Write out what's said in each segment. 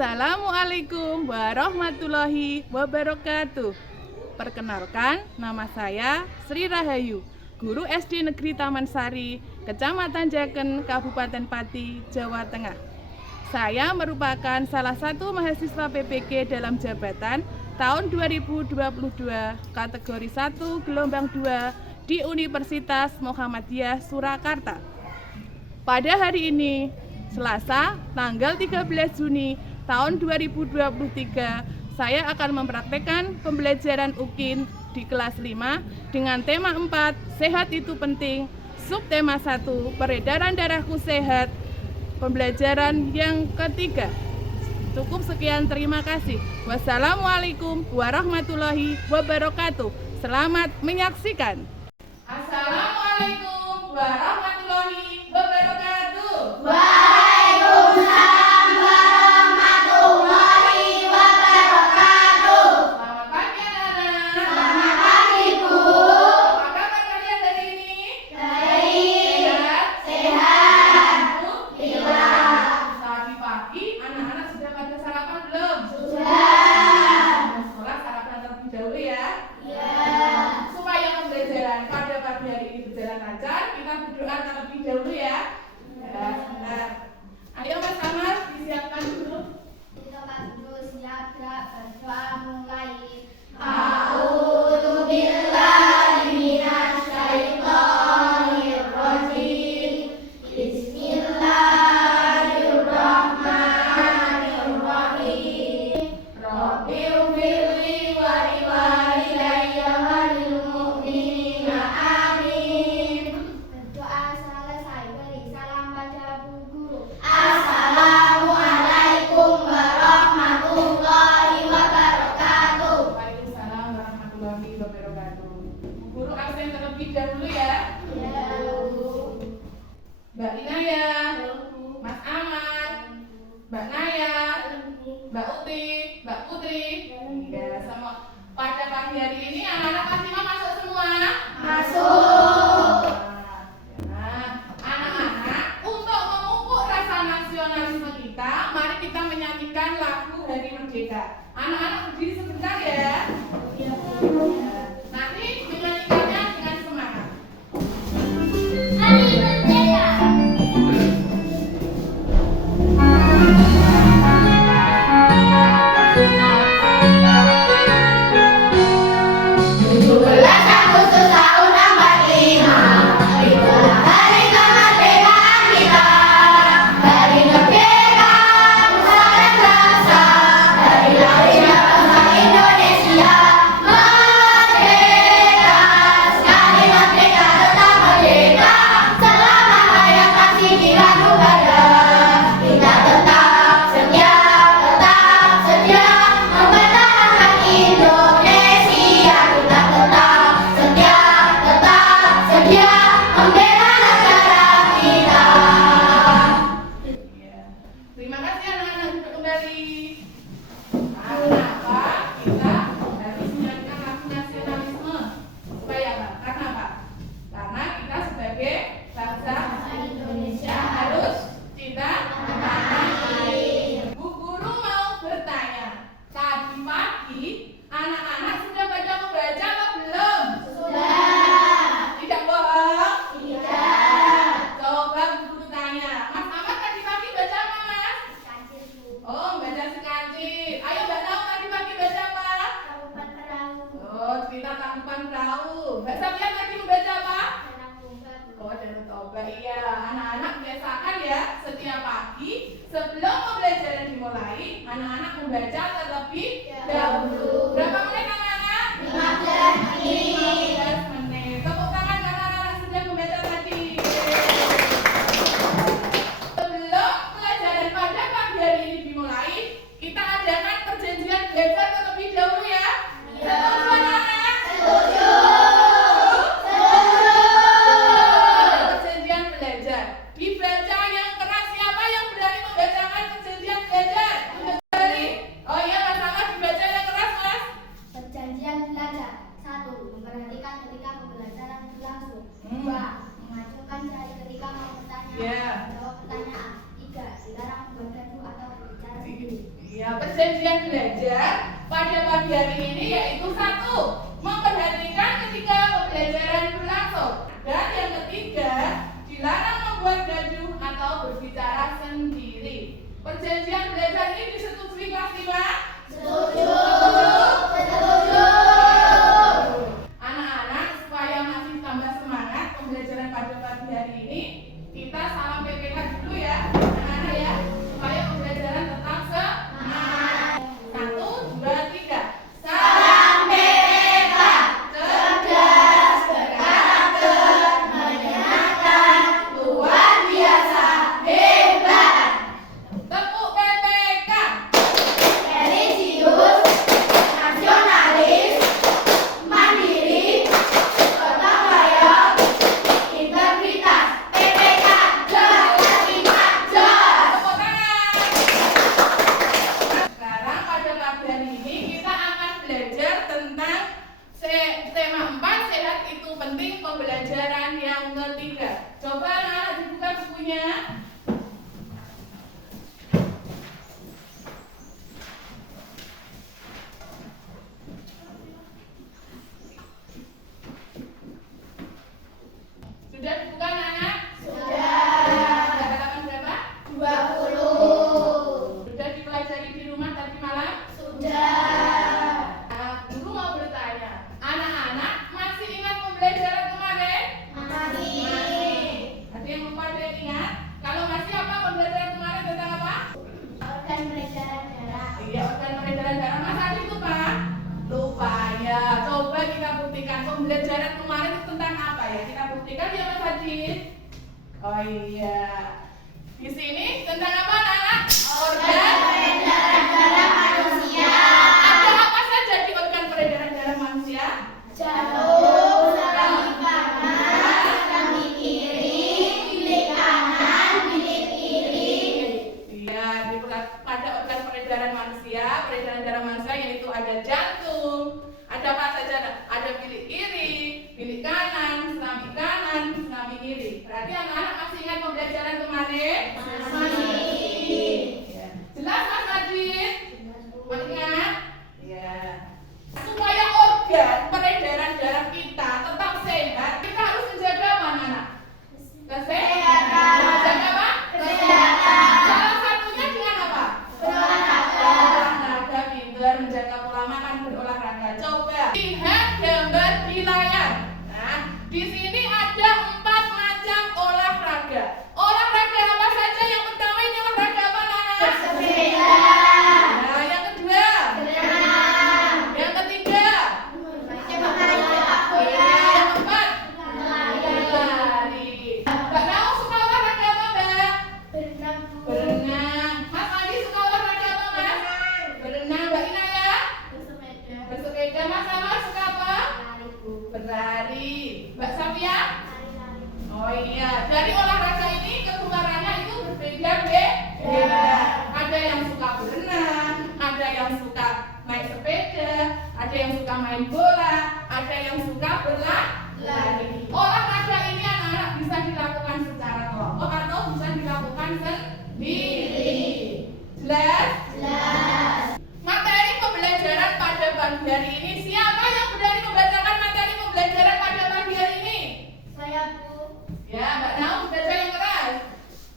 Assalamualaikum warahmatullahi wabarakatuh. Perkenalkan, nama saya Sri Rahayu, guru SD Negeri Taman Sari, Kecamatan Jaken, Kabupaten Pati, Jawa Tengah. Saya merupakan salah satu mahasiswa PPG dalam jabatan tahun 2022, kategori 1, gelombang 2 di Universitas Muhammadiyah Surakarta. Pada hari ini, Selasa, tanggal 13 Juni tahun 2023, saya akan mempraktekkan pembelajaran UKIN di kelas 5 dengan tema 4, Sehat itu penting, subtema 1, peredaran darahku sehat, pembelajaran yang ketiga. Cukup sekian, terima kasih. Wassalamualaikum warahmatullahi wabarakatuh. Selamat menyaksikan. Assalamualaikum warahmatullahi wabarakatuh. Waalaikumsalam warahmatullahi wabarakatuh. Selamat pagi anak-anak. Selamat pagi, Bu. Apa kabar kalian hari ini? Baik, sehat, alhamdulillah. Tadi pagi anak-anak sudah pada sarapan belum? Sudah. Sekolah sarapan terlebih dahulu ya. Ya. Supaya pembelajaran pada pagi hari ini berjalan lancar, kita berdoa terlebih dahulu ya. Ya, sebentar. Ayo Mas Amar, disiapkan dulu. Kita dulu siap berdoa mulai. A'udzu billahi minasyaitonir rajim. Bismillahirrahmanirrahim. Rabbighfirli wa liwalidayya wa lil mu'minina amin. Berdoa selesai, beri salam pada Bu Guru. Assalamualaikum warahmatullahi wabarakatuh. Waalaikumsalam warahmatullahi wabarakatuh. Bu Guru absen terlebih dahulu ya. Ya, Bu. Mbak Inaya, Mas Ahmad, Mbak Naya, Mbak Uti, Mbak Putri. Ya, sama pada pagi hari ini anak-anak kelas 5 masuk semua? Masuk. Nah, anak-anak, untuk memupuk rasa nasionalisme kita, mari kita menyanyikan lagu Hari Merdeka. Anak-anak berdiri sebentar ya. Ya, Bu. Nanti menyanyikannya dengan semangat. Hari Merdeka. Agustus tahun 45, itulah hari kemerdekaan kita. Hari merdeka, nusa dan bangsa, dari lahirnya bangsa Indonesia. Merdeka, sekali merdeka tetap merdeka. Selama hayat masih dikandung badan, kita tetap setia mempertahankan Indonesia. Kita tetap setia membela negara kita. Ya. Terima kasih anak-anak, duduk kembali. Kenapa kita harus menyanyikan lagu nasionalisme? Supaya apa? Karena apa? Karena kita sebagai bangsa Indonesia harus cinta tanah air. Bu Guru mau bertanya, tadi pagi anak-anak sudah pada membaca atau belum? Sudah. Tidak bohong? Tidak. Coba Bu Guru tanya, Mas Ahmad tadi pagi baca apa Mas? Oh, baca sekancil. Ayo Mbak Nau tadi pagi baca apa? Kabupaten Perahu. Oh, cerita Tangkuban Perahu. Mbak Safian tadi membaca apa? Danau Toba. Oh, Danau Toba. Iya, anak-anak biasakan ya setiap pagi sebelum pembelajaran dimulai, anak-anak membaca terlebih dahulu. Berapa menit anak-anak? 15 menit. 15 menit. Tepuk tangan karena anak-anak sudah membaca tadi. Sebelum pelajaran pada pagi hari ini dimulai, kita adakan perjanjian belajar terlebih dahulu ya. Ya. Setuju anak-anak? Setuju. Ada perjanjian belajar. Dibaca yang keras. Siapa yang berani membacakan perjanjian belajar? Dari. Oh iya, Mas Ahmad dibaca yang keras. perjanjian belajar pada pagi hari ini yaitu satu, memperhatikan ketika pembelajaran berlangsung. Dan yang ketiga, dilarang membuat gaduh atau berbicara sendiri. Perjanjian belajar ini disetujui kelas 5? Setuju. Anak-anak, supaya masih tambah semangat pembelajaran pada pagi hari ini, kita salam PPK dulu ya, anak-anak ya, supaya pembelajaran tetap semangat. 1, 2, 3. Salam PPK. Cerdas, berkarakter, menyenangkan, luar biasa, hebat. Tepuk PPK. Religius, nasionalis, mandiri, gotong royong, integritas. PPK jelas, kita jelas. Tepuk tangan. Sekarang pada pagi hari ini kita akan belajar tentang tema 4, sehat itu penting, pembelajaran yang ketiga. Coba anak-anak dibuka bukunya. Sudah dibuka anak-anak? Sudah. Halaman berapa? 20. Sudah dipelajari di rumah tadi malam? Sudah. Guru mau bertanya, anak-anak masih ingat pembelajaran kemarin? Masih. Ada yang lupa, ada yang ingat? Kalau masih, apa pembelajaran kemarin tentang apa? Organ peredaran darah. Iya, organ peredaran darah. Mas Adi lupa? Lupa ya. Coba kita buktikan pembelajaran kemarin itu tentang apa ya? Kita buktikan ya Mas Adi. Oh iya. Di sini tentang apa anak-anak? Organ peredaran darah manusia. Ada apa saja di organ peredaran darah manusia? Jantung, serangan panas, serangan kiri, bilik kanan, bilik kiri. Iya, pada organ peredaran darah manusia yaitu ada jantung, ada apa saja? Ada bilik kiri, bilik kanan, serami kiri. Berarti anak-anak masih ingat pembelajaran kemarin? Masih. Ya. Jelas Mas Adit? Masih ingat? Ya. Supaya organ peredaran darah kita tetap sehat, kita harus menjaga apa anak-anak? Kesehatan. Menjaga apa? Kesehatan. Salah satunya dengan apa? Berolahraga. Olahraga, pintar, menjaga pola makan, berolahraga. Coba lihat gambar di layar. Nah, di sini ada 4 macam olahraga. Olahraga apa saja? Yang pertama ini olahraga apa anak? Bersepeda. Nah, yang kedua, Berenang. yang ketiga, Sepak bola. iya, yang keempat, Lari. lari. Mbak Nau suka olahraga apa Mbak? Berenang. Berenang. Mas Adi suka olahraga apa Mas? Berenang. Mbak Inaya? Bersepeda. Bersepeda. Mas Amar suka apa? Lari, Bu. Berlari. Mbak Safia? Lari. Oh iya, dari olahraga ini kegemarannya itu berbeda-beda. Ada yang suka berenang, ada yang suka naik sepeda, ada yang suka main bola, ada yang suka berlari. Olahraga ini anak-anak bisa dilakukan secara kelompok atau bisa dilakukan sendiri. Jelas? Jelas. Materi pembelajaran pada pagi hari ini, siapa yang berani membacakan materi pembelajaran pada pagi hari ini? Saya, Bu. Ya, Mbak Nau, baca yang keras.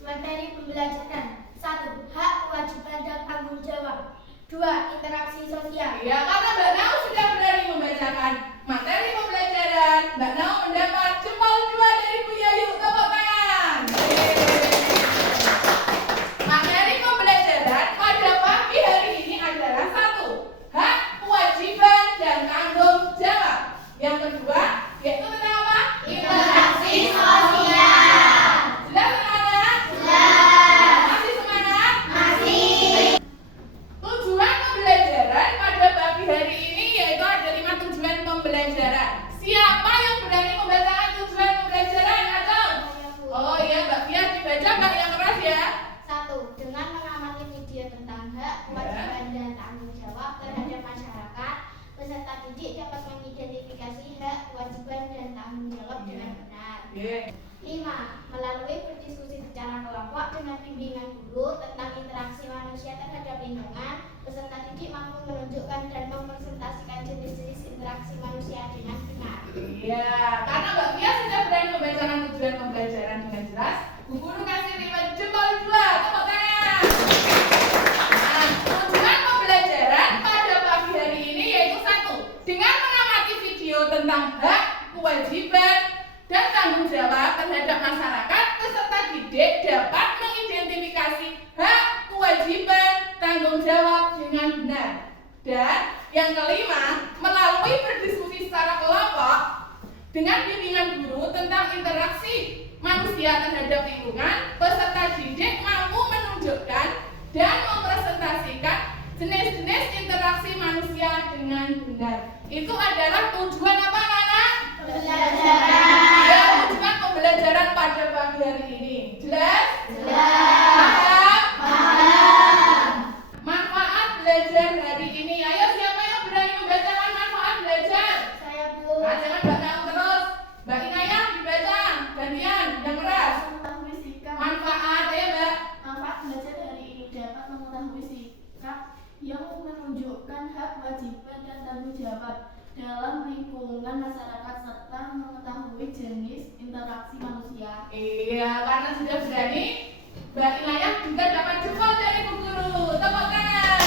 Materi pembelajaran. 1. Hak, kewajiban, dan tanggung jawab. 2. Interaksi sosial. Ya, karena Mbak Nau sudah berani membacakan materi pembelajaran, Mbak Nau mendapat jempol 2 dari Bu Yayu. Tepuk tangan. Materi pembelajaran pada pagi hari ini adalah 1. Hak, kewajiban, dan tanggung jawab. Yang kedua, yaitu tentang apa? Interaksi sosial. Jelas anak-anak? Jelas. Masih semangat? Masih. Tujuan pembelajaran pada pagi hari ini yaitu ada 5 tujuan pembelajaran. Siapa yang berani membacakan tujuan pembelajaran? Atau? Oh iya, Mbak Fia dibaca Mbak yang keras ya. 1. Dengan mengamati video tentang hak, kewajiban, dan tanggung jawab terhadap masyarakat, peserta didik dapat mengidentifikasi hak, kewajiban, dan tanggung jawab dengan benar. Yeah. 5. Melalui berdiskusi secara kelompok dengan bimbingan guru tentang interaksi manusia terhadap lingkungan, Peserta didik mampu menunjukkan dan mempresentasikan jenis-jenis interaksi manusia dengan benar. Iya, karena Mbak Pia sudah berani membacakan tujuan pembelajaran dengan jelas, Bu Guru kasih 5 jempol 2, tepuk tangan. Nah, tujuan pembelajaran pada pagi hari ini yaitu 1. Dengan mengamati video tentang hak, kewajiban, dan tanggung jawab terhadap masyarakat, peserta didik dapat mengidentifikasi hak, kewajiban, tanggung jawab dengan benar. Dan yang kelima, melalui berdiskusi secara kelompok dengan bimbingan guru tentang interaksi manusia terhadap lingkungan, peserta didik mampu menunjukkan dan mempresentasikan jenis-jenis interaksi manusia dengan benar. Itu adalah tujuan apa, anak? Pembelajaran. Ya, tujuan pembelajaran pada pagi hari ini. Jelas? Jelas. Paham? Manfaat belajar hari ini. Ayo, siapa yang berani membacakan manfaat belajar? Saya, Bu. Nah, jangan Mbak Naung terus. Mbak Inayah dibaca. Gantian, yang keras. Mengetahui sikap. Manfaat, ya Mbak. Manfaat belajar hari ini dapat mengetahui sikap yang menunjukkan hak, kewajiban, dan tanggung jawab dalam lingkungan masyarakat serta mengetahui jenis interaksi manusia. Iya, karena sudah berani, Mbak Inayah juga dapat jempol dari Bu Guru. Tepuk tangan.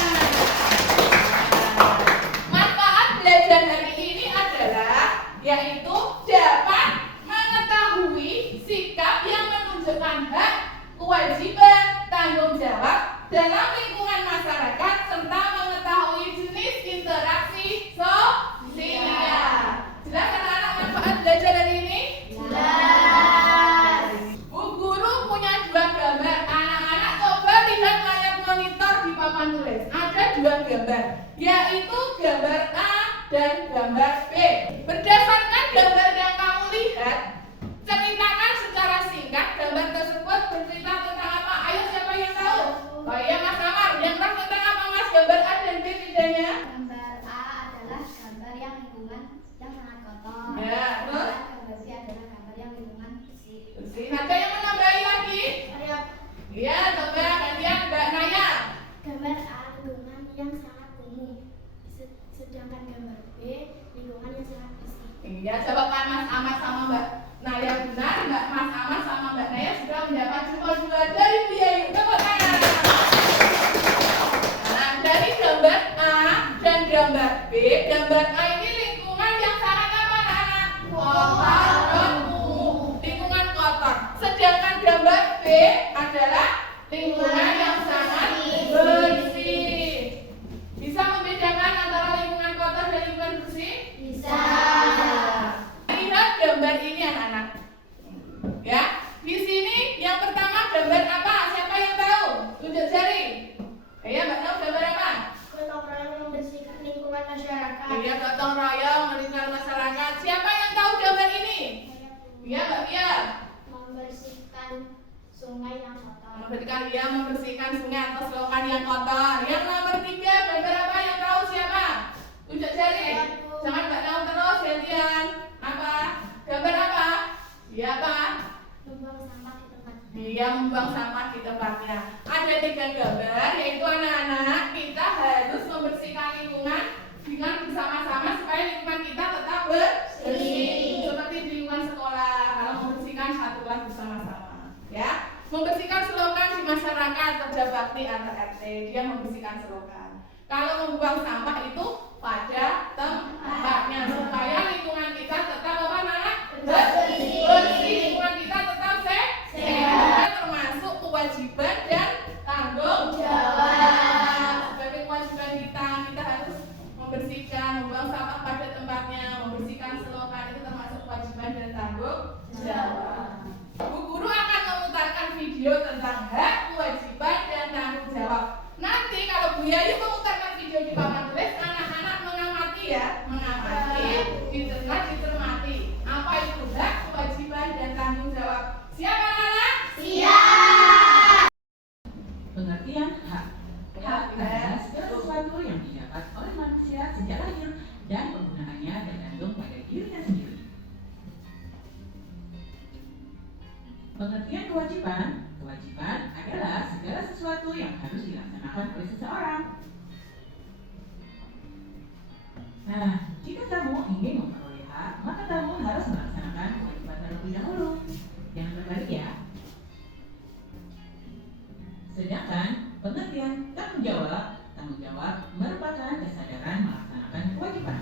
Manfaat belajar hari ini adalah yaitu dapat mengetahui sikap yang menunjukkan hak, kewajiban, tanggung jawab dalam lingkungan masyarakat serta mengetahui jenis interaksi sosial. Jelas anak-anak manfaat belajar hari ini? Jelas. Bu Guru punya 2 gambar. Anak-anak coba lihat layar monitor di papan tulis. Ada 2 gambar, yaitu gambar A dan gambar B. Berdasarkan gambar yang kamu lihat, ceritakan secara singkat gambar tersebut bercerita tentang apa? Ayo, siapa yang tahu? Oh iya, Mas Amar. Yang tahu tentang apa, Mas? Gambar A dan B bedanya? Gambar A adalah gambar yang lingkungan yang sangat kotor. Ya, terus? Gambar B adalah gambar yang lingkungan bersih. Bersih. Ada yang menambahi lagi? Saya, Iya, coba gantian Mbak Naya. gambar A lingkungan yang sangat kumuh, sedangkan gambar B lingkungan yang sangat bersih. Iya, jawaban Mas Ahmad sama Mbak Naya benar. Mas Ahmad sama Mbak Naya sudah mendapat jempol 2 dari Bu Yayu. Tepuk tangan. Nah, dari gambar A dan gambar B, gambar A ini lingkungan yang sangat apa, anak? Kotor dan kumuh. Lingkungan kotor. Sedangkan gambar B adalah lingkungan yang sangat bersih. Bisa membedakan antara lingkungan kotor dan lingkungan bersih? Bisa. Lihat gambar ini, anak-anak. Ya, di sini yang pertama gambar apa? Siapa yang tahu? Tunjuk jari. Iya, Mbak Nau, gambar apa? Gotong royong membersihkan lingkungan masyarakat. Iya, gotong royong melingkar masyarakat. Siapa yang tahu gambar ini? Iya, Mbak Pia. Membersihkan sungai yang kotor. Membersihkan sungai atau selokan yang kotor. Yang nomor 3, gambar apa yang tahu siapa? Tunjuk jari. Jangan Mbak Nau terus, gantian. Apa? Gambar apa? Iya, apa? Membuang sampah di tempat. Dia membuang sampah di tempatnya. Ada 3 gambar, yaitu anak-anak kita harus membersihkan lingkungan dengan bersama-sama supaya lingkungan kita tetap bersih. Seperti di lingkungan sekolah, kalau membersihkan satu kelas bersama-sama, ya. Membersihkan selokan di masyarakat, kerja bakti antar RT, dia membersihkan selokan. Kalau membuang sampah itu pada tempatnya supaya lingkungan kita tetap apa, anak? Bersih. Lingkungan kita tetap sehat. Termasuk kewajiban dan tanggung jawab. Sebagai kewajiban kita harus membersihkan, membuang sampah pada tempatnya, membersihkan selokan, itu termasuk kewajiban dan tanggung jawab. Bu Guru akan memutarkan video tentang hak, kewajiban, dan tanggung jawab. Nanti kalau Bu Yayu memutarkan video di papan tulis, anak-anak mengamati ya, dicermati apa itu hak, kewajiban, dan tanggung jawab. Siap anak-anak? Siap. Pengertian hak. Hak adalah segala sesuatu yang didapat oleh manusia sejak lahir dan penggunaannya tergantung pada dirinya sendiri. Pengertian kewajiban. Kewajiban adalah segala sesuatu yang harus dilaksanakan oleh seseorang. Nah, jika kamu ingin memperoleh hak, maka kamu harus melaksanakan kewajiban terlebih dahulu. Jangan terbalik ya. Sedangkan pengertian tanggung jawab merupakan kesadaran melaksanakan kewajiban.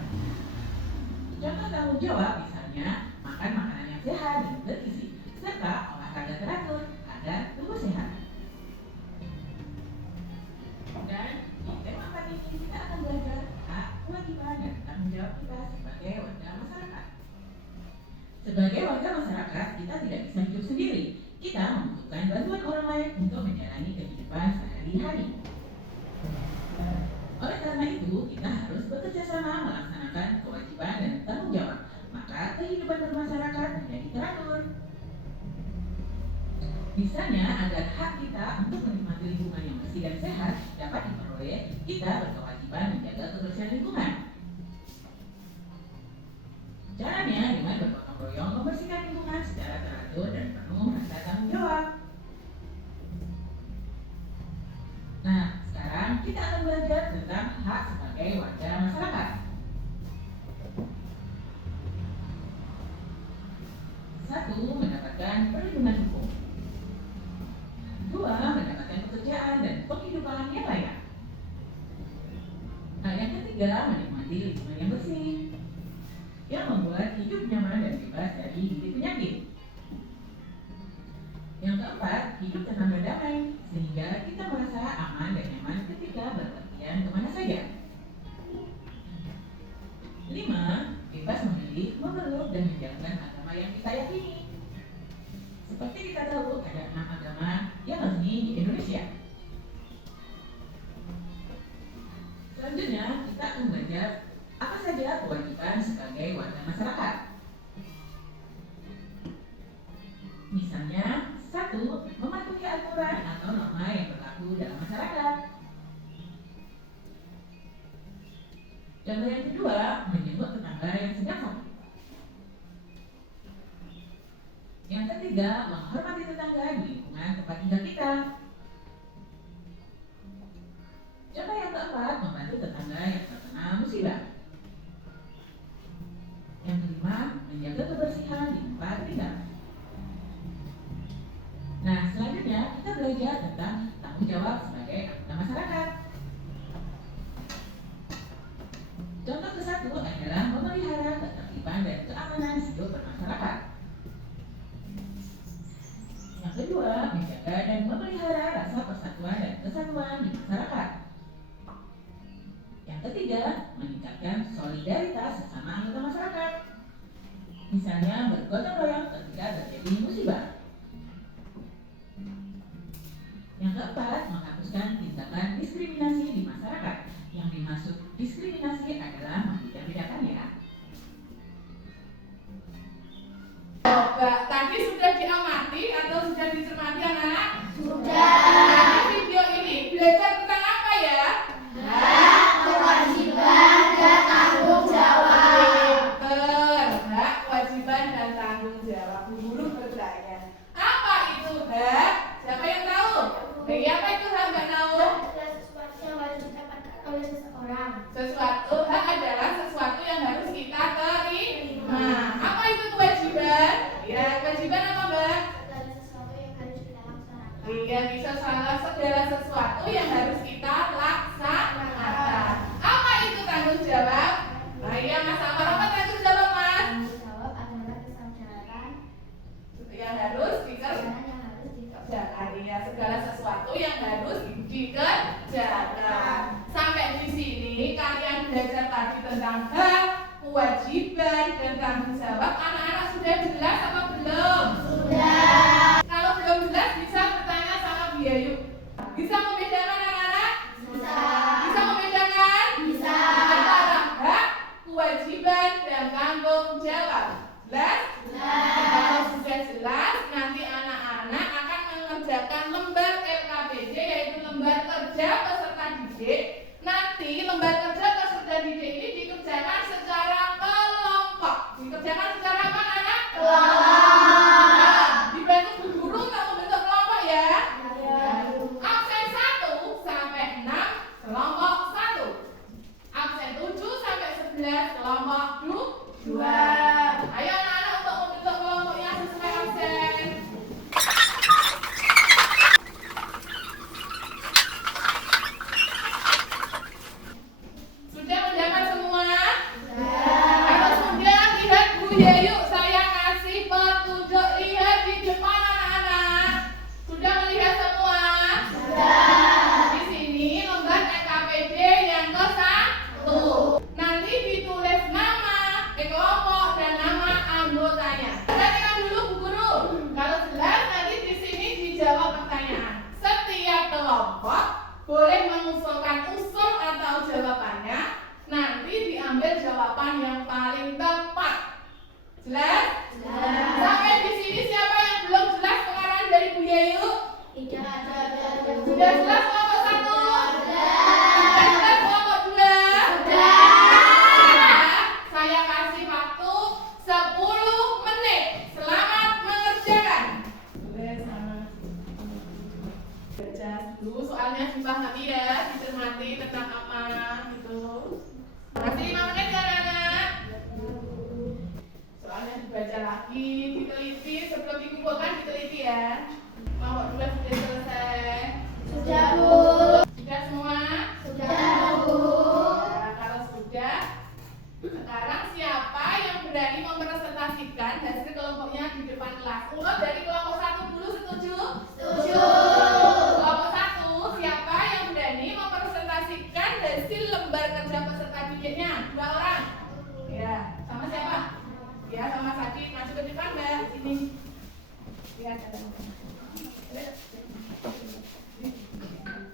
Contoh tanggung jawab misalnya makan makanan yang sehat dan bergizi, serta olahraga teratur agar tubuh sehat. Dan di tema 4 ini kita akan belajar hak, kewajiban, dan tanggung jawab kita sebagai warga masyarakat. Sebagai warga masyarakat, kita tidak bisa hidup sendiri. Kita membutuhkan bantuan orang lain untuk menjalani kehidupan sehari-hari. Oleh karena itu, kita harus bekerja sama melaksanakan kewajiban dan tanggung jawab. Maka kehidupan bermasyarakat menjadi teratur. Misalnya, agar hak kita untuk menikmati lingkungan yang bersih dan sehat dapat diperoleh, kita berkewajiban menjaga kebersihan lingkungan. Caranya dengan bergotong royong membersihkan lingkungan secara teratur dan penuh rasa tanggung jawab. Nah, sekarang kita akan belajar tentang hak sebagai warga masyarakat. 1. Mendapatkan perlindungan hukum. 2. Mendapatkan pekerjaan dan penghidupan yang layak. Nah, yang ketiga, menikmati lingkungan yang bersih, yang membuat hidup nyaman dan bebas dari bibit penyakit. Yang keempat, hidup tenang dan damai, sehingga kita merasa aman dan nyaman ketika berpergian kemana saja. 5. Bebas memilih, memeluk, dan menjalankan agama yang kita yakini. Seperti kita tahu, ada 6 agama yang resmi di Indonesia. Selanjutnya, kita akan belajar apa saja kewajiban sebagai warga masyarakat. Misalnya, 1. Mematuhi aturan atau norma yang berlaku dalam masyarakat. Contoh yang kedua, menjenguk tetangga yang sedang sakit. Yang ketiga, menghormati tetangga di lingkungan tempat tinggal kita. Contoh yang keempat, membantu tetangga yang terkena musibah. Yang kelima, menjaga kebersihan di tempat tinggal. Nah, selanjutnya kita belajar tentang tanggung jawab sebagai anggota masyarakat. Contoh ke-1 adalah memelihara ketertiban dan keamanan hidup bermasyarakat. Yang kedua, menjaga dan memelihara rasa persatuan dan kesatuan di masyarakat. Yang ketiga, meningkatkan solidaritas sesama anggota masyarakat. Misalnya bergotong royong ketika terjadi musibah. Yang keempat, menghapuskan tindakan diskriminasi di masyarakat. Yang dimaksud diskriminasi adalah membeda-bedakan ya. Coba, tadi sudah diamati atau sudah dicermati anak-anak? Sudah. Nah, video ini belajar tentang apa ya? Hak, kewajiban, dan tanggung jawab. Hak, kewajiban, dan tanggung jawab. Bu Guru bertanya, apa itu hak? Siapa yang tahu? Apa itu hak? Nggak tahu? Adalah sesuatu yang harus didapatkan oleh seseorang. Sesuatu hak adalah sesuatu yang harus kita terima. Apa itu kewajiban? Ya, kewajiban apa, Mbak? Segala sesuatu yang harus kita laksanakan. Iya, bisa salah segala sesuatu yang harus kita laksanakan. Apa itu tanggung jawab? Nah, iya, Mas Amar, apa tanggung jawab, Mas? Tanggung jawab adalah kesadaran Yang harus dikerjakan. yang harus dikerjakan. Iya, segala sesuatu yang harus dikerjakan. Sampai di sini kalian belajar tadi tentang hak, kewajiban, dan tanggung jawab. Anak-anak sudah jelas apa belum? Sudah. Kalau belum jelas bisa bertanya sama Bu Yayu. Bisa membedakan anak-anak? jawab pertanyaan. Setiap kelompok boleh mengusulkan usul atau jawabannya. Nanti diambil jawaban yang paling tepat. Jelas? Jelas. Sampai di sini siapa yang belum jelas pengarang dari Bu Yayu? Tidak ada. Sudah jelas kelompok 1? Sudah. Sudah jelas kelompok 2? Sudah. Saya kasih waktu 10 menit. Selamat mengerjakan. Boleh sama. Baca dulu soalnya dipahami ya, dicermati tentang apa gitu. Masih 5 menit ya anak-anak. Soalnya dibaca lagi, diteliti, sebelum dikumpulkan diteliti ya. Kelompok 2 sudah selesai. Sudah, Bu. Sudah semua? Sudah, Bu. Ya, kalau sudah, sekarang siapa yang berani mempresentasikan hasil kelompoknya di depan kelas? Ulang dari kelompok 1 dulu, setuju? Setuju. Kelompok 1, siapa yang berani mempresentasikan hasil lembar kerja peserta didiknya? 2 orang. Ya, sama siapa? Ya, sama Sadit. Maju ke depan, Mbak. Sini. Lihat ada.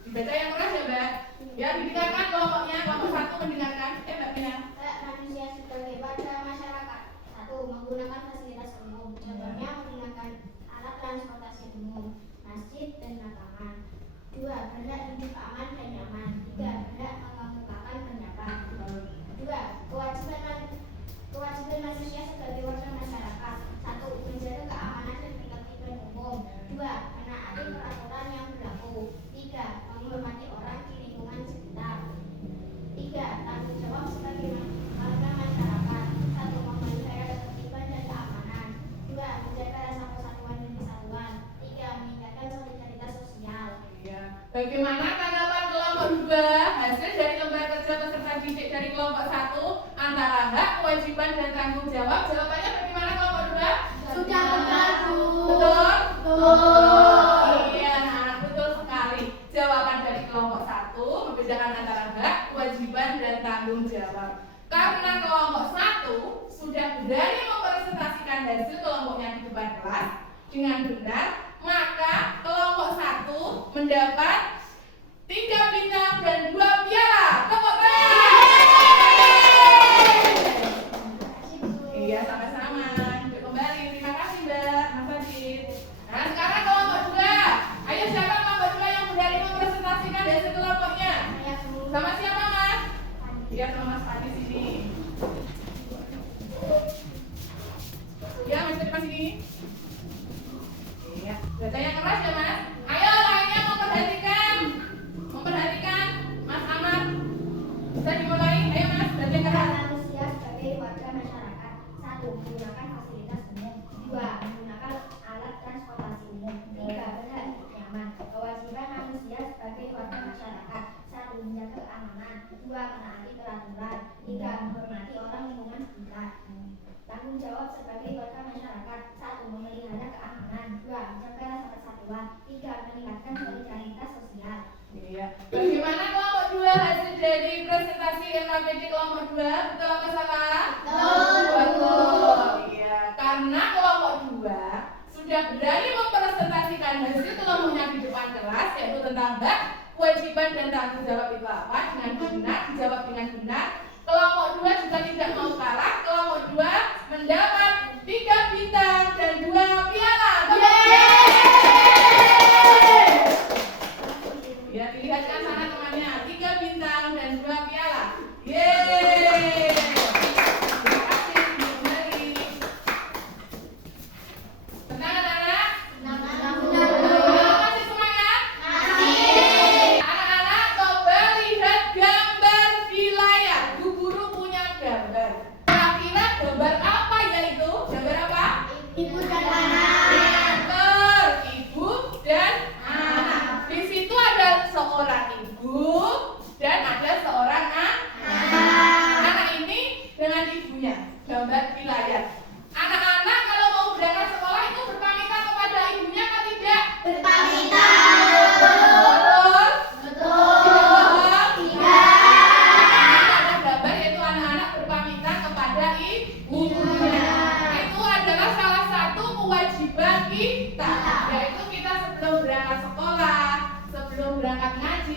Dibaca yang keras ya, Mbak. Ya, didengarkan kelompoknya. Kelompok 1 mendengarkan. Mbak Mia. Hak manusia sebagai warga masyarakat. 1. Menggunakan fasilitas umum. Contohnya menggunakan alat transportasi umum, masjid dan lapangan. 2. Berhak hidup aman dan nyaman. 3. Berhak mengemukakan pendapat. 2. Kewajiban manusia sebagai warga masyarakat. 1. Menjaga keamanan dan ketertiban umum. 2. Menaati peraturan yang berlaku. 3. Menghormati orang di lingkungan sekitar. 3. Tanggung jawab sebagai warga masyarakat. 1. Memelihara ketertiban dan keamanan. 2. Menjaga rasa persatuan dan kesatuan. 3. Meningkatkan solidaritas sosial. Ya. Bagaimana tanggapan kelompok 2 hasil dari lembar kerja peserta didik dari kelompok 1 antara hak, kewajiban, dan tanggung jawab? Jawabannya bagaimana kelompok 2? Sudah benar, Bu. Betul? Betul. Iya, nah, betul sekali. Jawaban dari kelompok 1 membedakan antara hak, kewajiban, dan tanggung jawab. Karena kelompok 1 sudah berani mempresentasikan hasil kelompoknya di depan kelas dengan benar, maka kelompok 1 mendapat 3 bintang dan 2 piala. Tepuk tangan. Iya, sama-sama. Duduk kembali. Terima kasih, Mbak. Mas Adit. Nah, sekarang kelompok 2. Ayo, siapa kelompok 2 yang berani mempresentasikan hasil kelompoknya? Sama siapa, Mas? Iya, sama Mas Fadi sini. Iya, Mas di depan sini. Iya, baca yang keras ya, Mas. Ayo, lainnya memperhatikan. Memperhatikan, Mas Ahmad. Bisa dimulai. Ayo, Mas, baca yang keras. Manusia sebagai warga masyarakat. 1. Menggunakan fasilitas umum. 2. Menggunakan alat transportasi umum. 3. Berhak hidup nyaman. Kewajiban manusia sebagai warga masyarakat. 1. Menjaga keamanan. 2. Menaati peraturan. 3. Menghormati orang lingkungan sekitar. Tanggung jawab sebagai warga masyarakat. 1. Memelihara keamanan. 2. Menjaga rasa persatuan. 3. Meningkatkan solidaritas sosial. Iya. Bagaimana kelompok 2 hasil dari presentasi LKPD kelompok 2? Betul apa salah? Betul. Betul. Iya. Karena kelompok 2 sudah berani mempresentasikan hasil kelompoknya di depan kelas, yaitu tentang hak, kewajiban, dan tanggung jawab itu apa dengan benar, dijawab dengan benar. Kelompok 2 juga tidak mau kalah. Kelompok 2 mendapat 3 bintang dan 2 piala. Ya, dilihatkan sana temannya, 3 bintang dan 2 piala. Yeay. Terima kasih, kembali. Senang anak-anak? Masih semangat? Anak-anak coba lihat gambar di layar.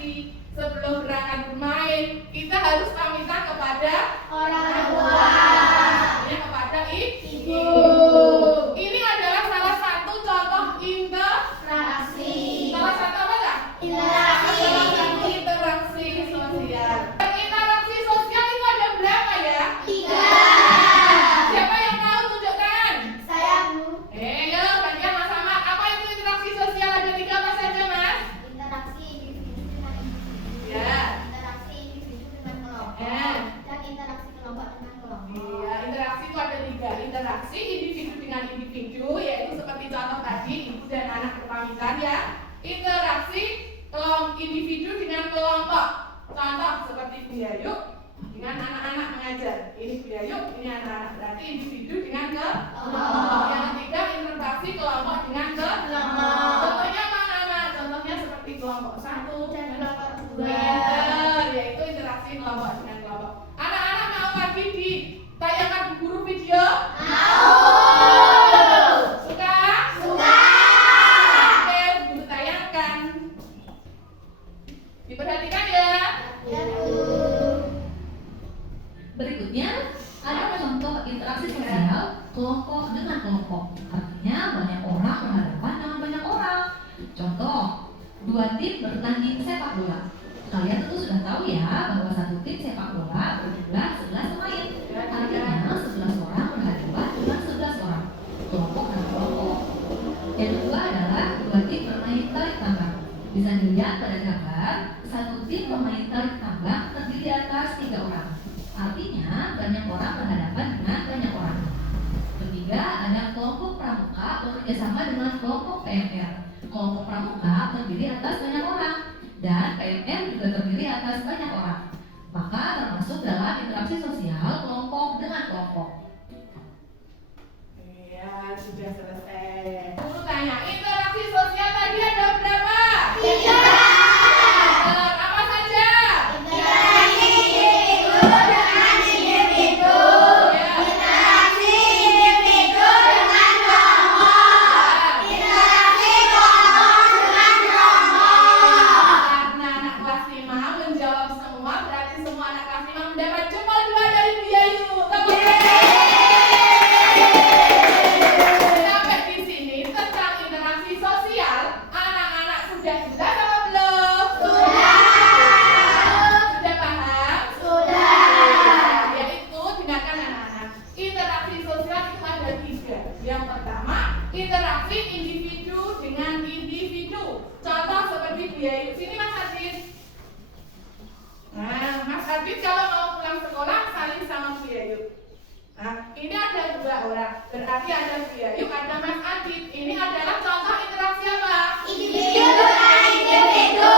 tadi, sebelum berangkat bermain, kita harus pamitan kepada orang tua. Kepada Ibu. Ini adalah salah satu contoh Interaksi. Salah satu apa enggak? Interaksi. Salah satu interaksi sosial. Interaksi sosial itu ada berapa ya? 3. Siapa yang tahu tunjukkan? Saya Bu. Yuk, gantian Mas Ahmad. Apa itu interaksi sosial? Ada 3 apa saja, Mas? Interaksi individu dengan individu. Ya. Interaksi individu dengan kelompok. Ya. Dan interaksi kelompok dengan kelompok. Iya, interaksi itu ada 3. Interaksi individu dengan individu, yaitu seperti contoh tadi, ibu dan anak berpamitan ya. Interaksi individu dengan kelompok. Contoh seperti Bu Yayu dengan anak-anak mengajar. Ini Bu Yayu, ini anak-anak. Berarti individu dengan kelompok. Yang ketiga, interaksi kelompok dengan kelompok. Contohnya mana, Mas? Contohnya seperti kelompok 1 Dan kelompok 2. Benar, yaitu interaksi kelompok dengan kelompok. Anak-anak mau lagi ditayangkan Bu Guru video? Suka? Oke, Bu Guru tayangkan. Diperhatikan ya. Ya Bu. Berikutnya ada contoh interaksi sosial kelompok dengan kelompok. Artinya banyak orang berhadapan dengan banyak orang. Contoh, 2 tim bertanding sepak bola. Kalian tentu sudah tahu ya bahwa satu tim sepak bola berjumlah 11 pemain. Artinya 11 orang berhadapan dengan 11 orang. Kelompok dan kelompok. Yang kedua adalah 2 tim bermain tarik tambang. Bisa dilihat pada gambar, satu tim bermain tarik tambang terdiri atas 3 orang. Artinya banyak orang berhadapan dengan banyak orang. Ketiga, ada kelompok pramuka bekerjasama dengan kelompok PMR. Kelompok pramuka terdiri atas banyak orang dan PMR juga terdiri atas banyak orang. Maka termasuk dalam interaksi sosial kelompok dengan kelompok. Iya, sudah selesai. Guru tanya, interaksi sosial tadi ada berapa? 3. Benar, apa saja? Interaksi individu dengan individu. Ya. Interaksi individu dengan kelompok. Interaksi kelompok dengan kelompok. Karena anak kelas 5 menjawab semua, berarti semua anak kelas 5 mendapat jempol 2 dari Bu Yayu. Tepuk sampai di sini tentang interaksi sosial, anak-anak sudah jelas apa belum? Sudah paham? Yaitu dengarkan anak-anak. Interaksi sosial itu ada 3. Yang pertama, interaksi individu dengan individu. Contoh seperti Bu Yayu. Sini Mas Adit. Nah, Mas Adit kalau mau pulang sekolah saling sama Bu Yayu. Nah, ini ada 2 orang. Berarti ada Bu Yayu, ada Mas Adit. Ini adalah contoh interaksi apa? Individu dengan individu.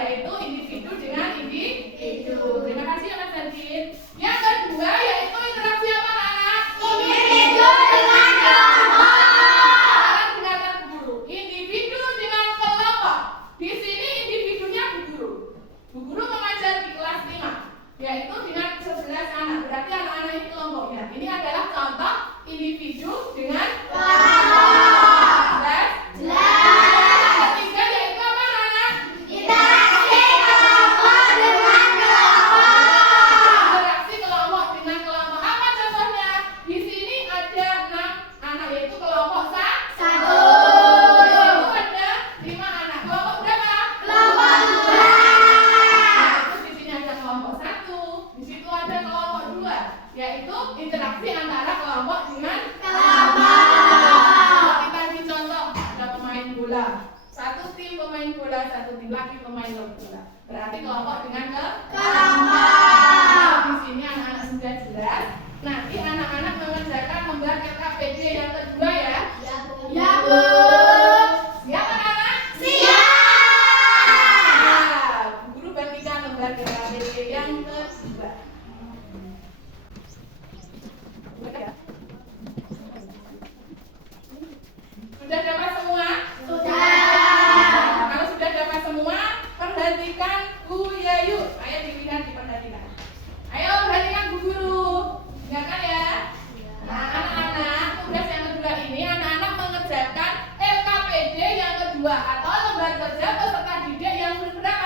Yaitu individu dengan individu. Terima kasih ya Mas Adit. Yang kedua yaitu interaksi apa anak? Individu dengan kelompok. Sekarang dengarkan Bu Guru. Individu dengan kelompok. Di sini individunya Bu Guru. Bu Guru mengajar di kelas 5, yaitu dengan 11 anak. Berarti anak-anak ini kelompoknya. Ini adalah contoh individu dengan kelompok. Jelas? Yang ketiga yaitu apa anak? Interaksi kelompok dengan kelompok. Interaksi kelompok dengan kelompok. Apa contohnya? Di sini ada 6 anak yaitu kelompok 1. 1. Itu ada 5 anak. Kelompok berapa? Kelompok 2. Terus di sini ada kelompok 1. Di situ ada kelompok 2. Yaitu interaksi antara kelompok dengan Kelompok. Seperti tadi contoh ada pemain bola. 1 tim pemain bola, 1 tim lagi pemain bola. Berarti kelompok dengan Kelompok. Di sini anak-anak sudah jelas. Nanti anak-anak mengerjakan lembar LKPD yang kedua ya. Ya Bu. Siap anak-anak? Siap. Nah, Bu Guru bagikan lembar LKPD yang kedua. Sudah dapat semua? Sudah. Kalau sudah dapat semua, perhatikan Bu Yayu. Ayo dilihat, diperhatikan. Ayo perhatikan Bu Guru. Dengarkan ya. Nah, anak-anak, tugas yang kedua ini anak-anak mengerjakan LKPD yang kedua atau lembar kerja peserta didik yang berapa?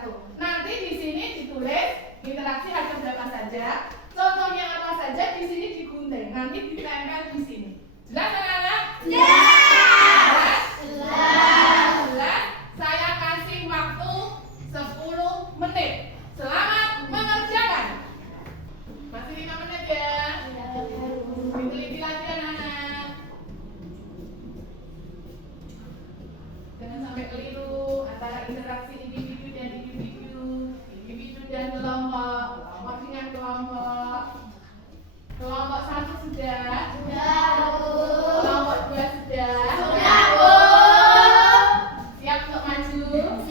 1. Nanti di sini ditulis interaksi ada berapa saja. Contohnya apa saja di sini digunting. Nanti ditempel di sini. Jelas anak-anak? Jelas. Saya kasih waktu 10 menit. Selamat mengerjakan. Masih 5 menit ya. Diteliti lagi anak-anak. Jangan sampai keliru antara interaksi individu dan individu, individu dan kelompok, kelompok dengan kelompok. Kelompok 1 sudah. Kelompok 2 sudah. Siap untuk maju?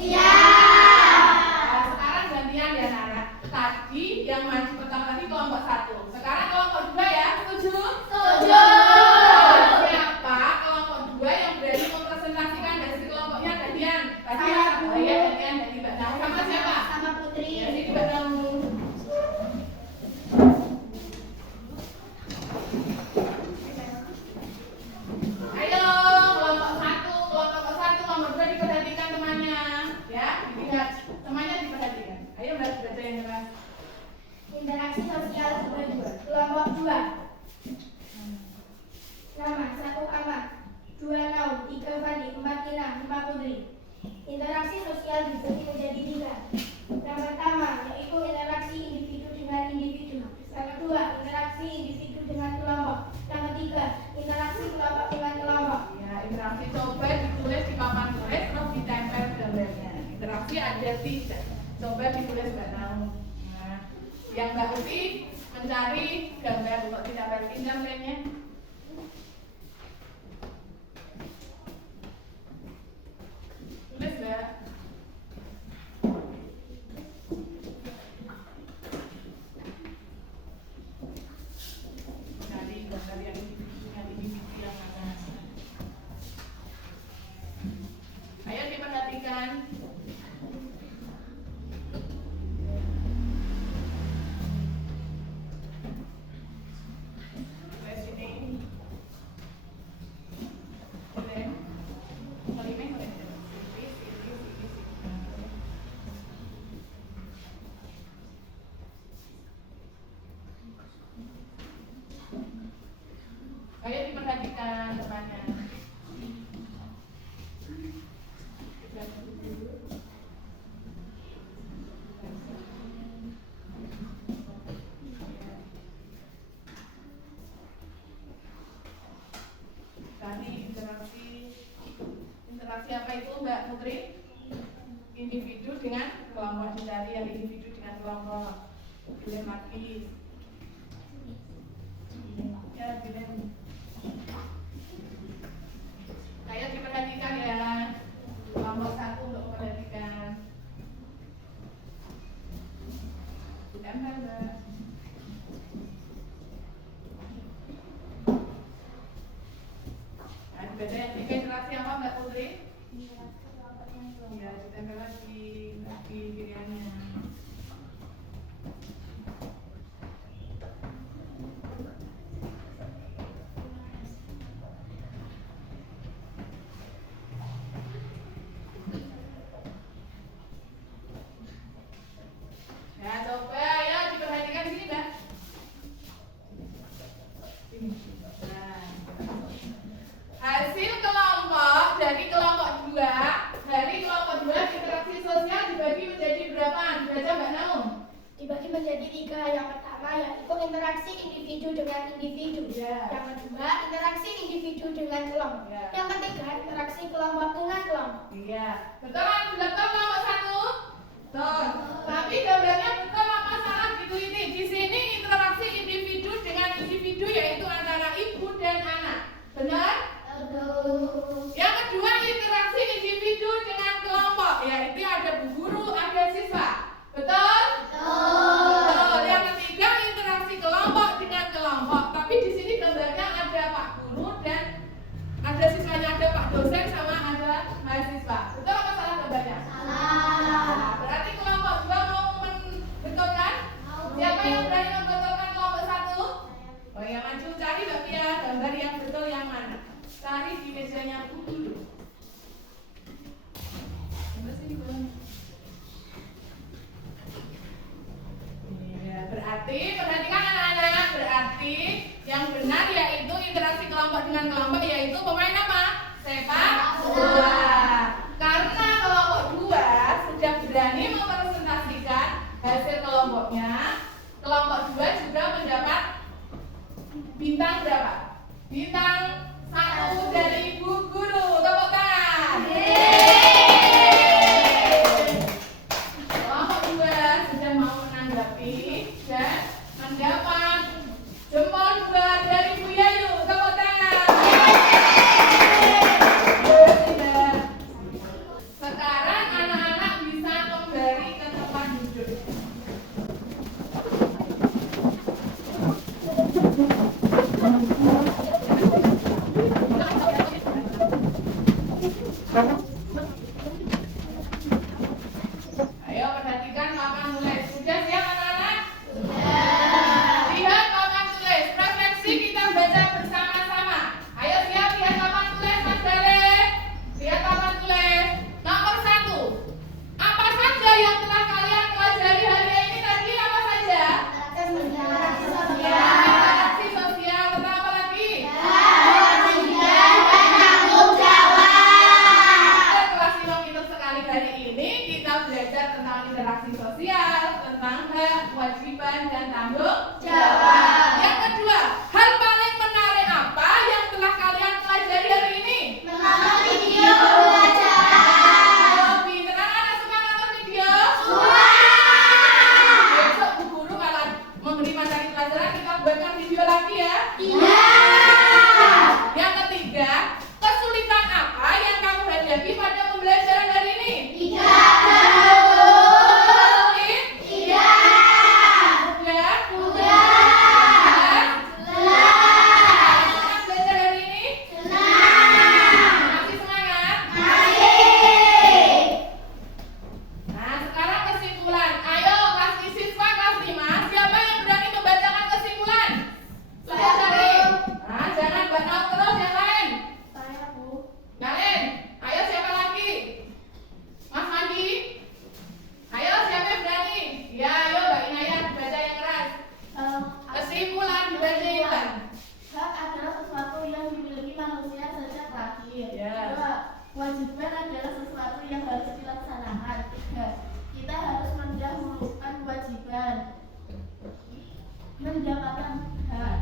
Nah, sekarang gantian ya anak-anak. Tadi yang maju pertama tadi kelompok 1. Sekarang kelompok 2 ya. Setuju? Siapa kelompok 2 yang berani mempresentasikan hasil kelompoknya gantian? Tadi saya gantian dari Mbak Nahu sama siapa? Sama Putri. Ya, ini Mbak Nahu. Ayo, kelompok 1, kelompok 2 diperhatikan temannya. Ya, dilihat. Temannya diperhatikan. Ayo baca yang keras. Interaksi sosial kelompok 2. Nama 1 Ahmad, 2 Naum, 3 Fandi, 4 Ina, 5 Putri. Interaksi sosial dibagi menjadi 3. Yang pertama yaitu interaksi individu dengan individu. Yang kedua interaksi individu dengan kelompok. Yang ketiga interaksi kelompok dengan kelompok. Ya, interaksi coba ditulis di papan tulis terus ditempel gambarnya. Interaksi ada 3. Coba ditulis Mbak Naung. Nah, yang Mbak Uti mencari gambar untuk ditempelin gambarnya. Tulis Mbak. Cari gambar yang individu yang mana. Ayo diperhatikan. Tulis ini. Boleh. Kelima boleh. Ayo diperhatikan temannya. Tadi interaksi apa itu Mbak Putri? Individu dengan kelompok, dicari yang individu dengan kelompok. Boleh lagi. Ya, boleh. Ayo diperhatikan ya. Kelompok 1 untuk memperhatikan. Ditempel Mbak. Nah, dibaca yang 3 interaksi apa Mbak Putri? Ya, ditempel lagi pilihannya. Ya, coba ya diperhatikan di sini, Mbak. Ini. Nah. Hasil kelompok dari kelompok 2 interaksi sosial dibagi menjadi berapa? Dibaca Mbak Naum. Dibagi menjadi 3. Yang pertama yaitu interaksi individu dengan individu. Ya. Yang kedua interaksi individu dengan kelompok. Ya. Yang ketiga interaksi kelompok dengan kelompok. Iya. Betul kelompok 1? Betul. Tapi gambarnya betul apa salah gitu ini? Di sini interaksi individu dengan individu yaitu antara ibu dan anak. Benar? Yang kedua interaksi individu dengan kelompok, yaitu ada bu guru, ada siswa. Betul? Betul. Yang ketiga interaksi kelompok dengan kelompok. Tapi di sini gambarnya ada Pak Guru dan ada siswanya, ada Pak dosen sama ada mahasiswa. Betul apa salah gambarnya? kita belajar tentang interaksi sosial, tentang hak, kewajiban, dan tanggung jawab. Yang kedua, hal paling menarik apa yang telah kalian pelajari hari ini? Menonton video pembelajaran. Oh, pinter. Anak-anak suka nonton video? Suka. Besok Bu Guru kalau memberi materi pelajaran kita buatkan video lagi ya. Iya. Yang ketiga, kesulitan apa yang kamu hadapi pada pembelajaran hari ini? Tidak. Sulit? Tidak. Mudah? Mudah. Jelas? Jelas. Senang belajar hari ini? Senang. Masih semangat? Masih. Nah, sekarang kesimpulan. Ayo, kelas siswa kelas 5, siapa yang berani membacakan kesimpulan? Saya cari. Nah, jangan baca terus yang lain. Saya, Bu. Yang lain. Ayo, siapa lagi? Mas Mandi. Ayo, siapa yang berani? Ya, ayo Mbak Inayat, baca yang keras. Kesimpulan dibacakan. Hak adalah sesuatu yang dimiliki manusia sejak lahir. Ya. 2. Kewajiban adalah sesuatu yang harus dilaksanakan. 3. Kita harus mendahulukan kewajiban. Mendapatkan hak.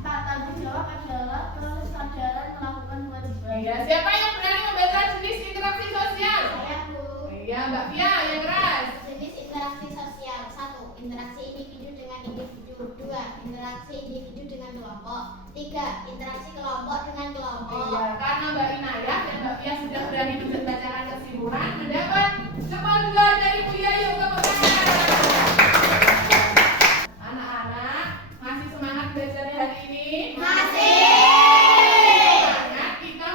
4. Tanggung jawab adalah kesadaran melakukan kewajiban. Iya, siapa yang berani membaca jenis interaksi sosial? Saya, Bu. Iya, Mbak Pia, yang keras. Jenis interaksi sosial. 1. Interaksi individu dengan individu. 2. Interaksi individu dengan kelompok. 3. Interaksi kelompok dengan kelompok. Iya, karena Mbak Inayat dan Mbak Pia sudah berani membacakan kesimpulan, mendapat jempol 2 dari Bu Yayu. Tepuk tangan. Anak-anak, masih semangat belajarnya hari ini? Masih. Semangat, kita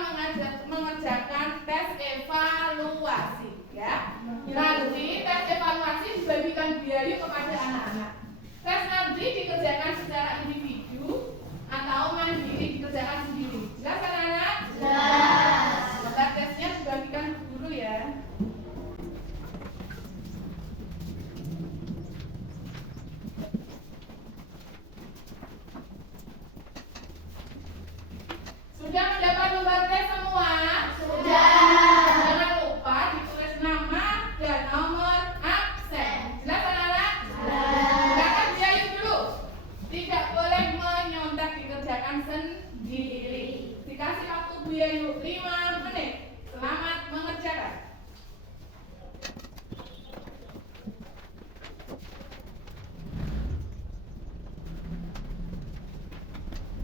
mengerjakan tes evaluasi, ya. Nanti tes evaluasi dibagikan Bu Yayu kepada anak-anak. Tes nanti dikerjakan secara individu atau mandiri, dikerjakan sendiri. Jelas kan anak? Jelas. Maka tesnya dibagikan ke guru ya. Sudah mendapat nomor tes semua? Sudah. Jangan lupa ditulis nama dan nomor absen. Jelas anak-anak? Jelas. Silakan Yayu dulu. Tidak boleh menyontek, dikerjakan sendiri. Dikasih waktu Bu Yayu 5 menit. Selamat mengerjakan.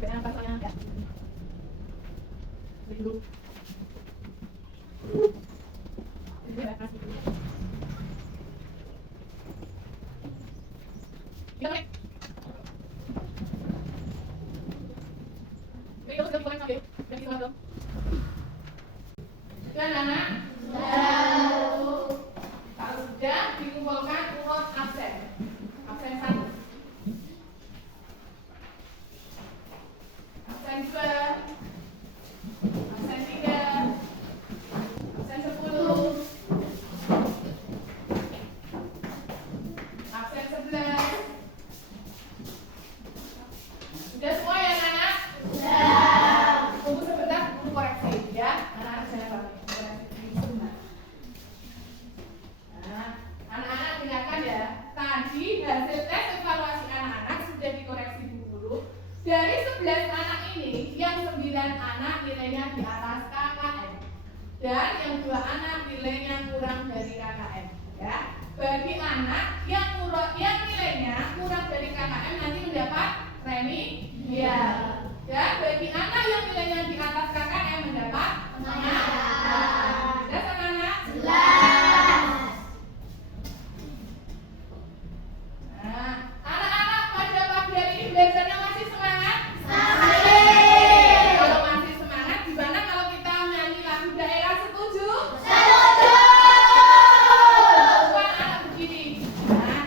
Jangan pasangnya enggak. Dulu. Dan anak, kalau sudah dikumpulkan urut absen. Absen 1, absen 2, absen 3, absen 10, absen 11. Sudah semua ya anak? Tunggu sebentar, tunggu koreksi ya. Anak-anak jangan pakai koreksi sebentar. Nah, anak-anak dengarkan ya. Tadi hasil tes evaluasi anak-anak sudah dikoreksi Bu Guru. Dari 11 anak ini, yang 9 anak nilainya di atas KKM. Dan yang 2 anak nilainya kurang dari KKM. Ya. Bagi anak yang nilainya kurang dari KKM nanti mendapat remedial. Dan bagi anak yang nilainya di atas KKM mendapat pengamanan. Jelas anak-anak? Jelas. Nah, anak-anak pada pagi hari ini belajarnya masih semangat? Masih. Kalau masih semangat, gimana kalau kita nyanyi lagu daerah setuju? Setuju. Bukan anak begini. Nah,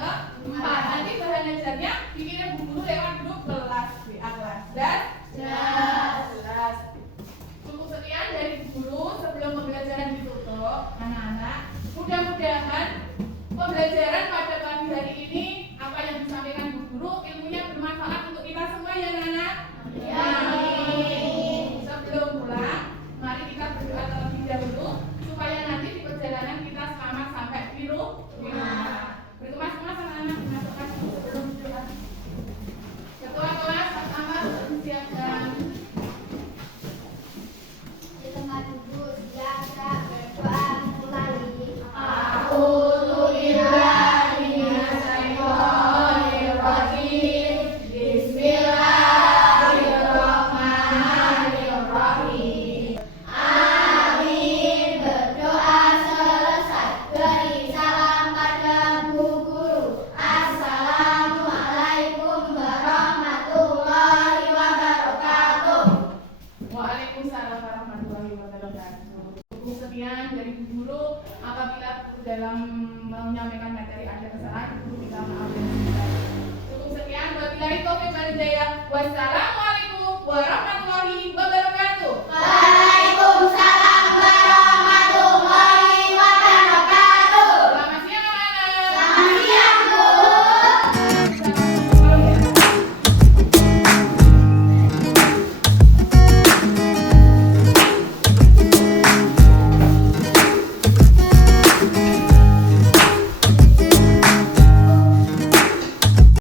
keempat. Nanti bahan ajarnya bikinnya Bu Guru lewat grup kelas WA kelas. Jelas. Cukup sekian dari Bu Guru sebelum pembelajaran ditutup, anak-anak. Mudah-mudahan pembelajaran pada pagi hari ini apa yang disampaikan Bu Guru ilmunya bermanfaat untuk kita semua ya anak-anak. Sebelum pulang, mari kita berdoa terlebih dahulu supaya nanti di perjalanan kita selamat sampai di rumah. Berkemas-kemas anak-anak, dimasukkan sebelum berdoa. Ketua kelas pertama disiapkan. Di tempat duduk siap berdoa mulai. Bismillahirrahmanirrahim. Amin. Berdoa selesai. Beri salam pada Bu Guru. Assalamualaikum warahmatullahi wabarakatuh. Waalaikumsalam warahmatullahi wabarakatuh. Cukup sekian dari Bu Guru. Apabila dalam menyampaikan materi ada kesalahan, Bu Guru minta maaf dan sebagainya. Cukup sekian. Wabillahi taufiq wal hidayah. Wassalamualaikum warahmatullahi wabarakatuh.